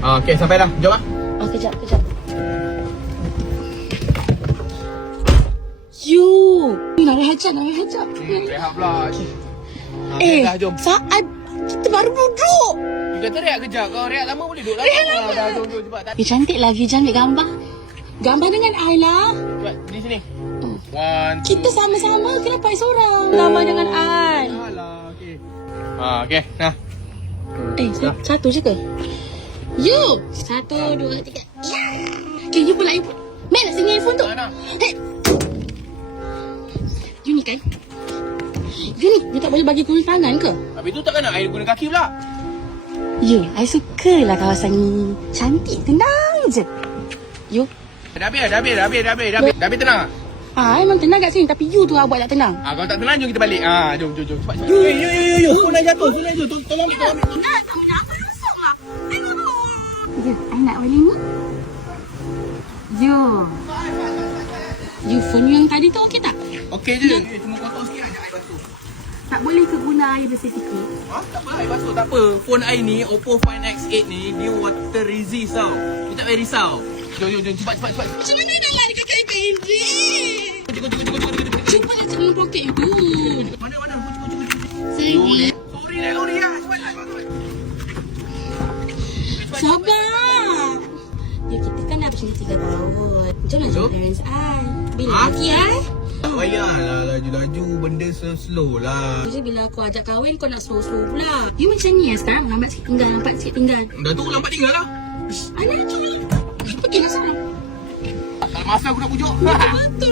Okey, sampai dah. Jom ah. Oh, kejap. You nak rehat jap. Rehat pula. Eh, dah jom. saat kita baru duduk. You kata rehat kejap. Kau rehat lama boleh duduk lama. Rehat lama. Dah jom cepat. Tak. Cantik lah Vijan ambil gambar. Gambar dengan I lah. Cepat di sini. One, two. Kita sama-sama, kenapa I seorang? Gambar dengan I. Alah, okey. Okey. Nah. Satu je ke? You. 1, 2, 3. Ya. Okay, you pula. Man, nak sini iPhone tu. Mana? Hey. You ni kan? You tak boleh bagi guna tangan ke? Habis tu takkan nak air guna kaki pula. You, I suka lah kawasan ni. Cantik, tenang je. You. Dah habis tenang. Emang tenang kat sini. Tapi you tu lah buat tak tenang. Kalau tak tenang, jom kita balik. Jom. Cepat. Yo. Phone dah jatuh. Tolong ambil. Nak, tak punya apa rasam lah. You, I nak balik ni. You, phone yang tadi tu okey tak? Okey je. Cuma kotor sikit aja air basuh. Tak boleh ke guna air bersih sikit? Tak apa, air basuh tak apa. Phone air ni, Oppo Find X8 ni, dia water resist tau. Dia tak payah risau. Jom. Cepat. Macam mana nak lari kat kain ini? Cuba nak dalam poket you. Mana? Sorry. Sorry lori lah. Cepat. Sabar. Ya, kita kan dah bercinta 3 tahun. Macam mana So? parents I? Bila lagi Tak payahlah laju-laju, benda slow lah. Jadi bila aku ajak kahwin, kau nak slow-slow pula. You macam ni sekarang, lambat sikit tinggal. Dah tu lambat tinggal lah. Alah, tu. Pergilah sana. Tak ada masa aku nak pujuk. Betul.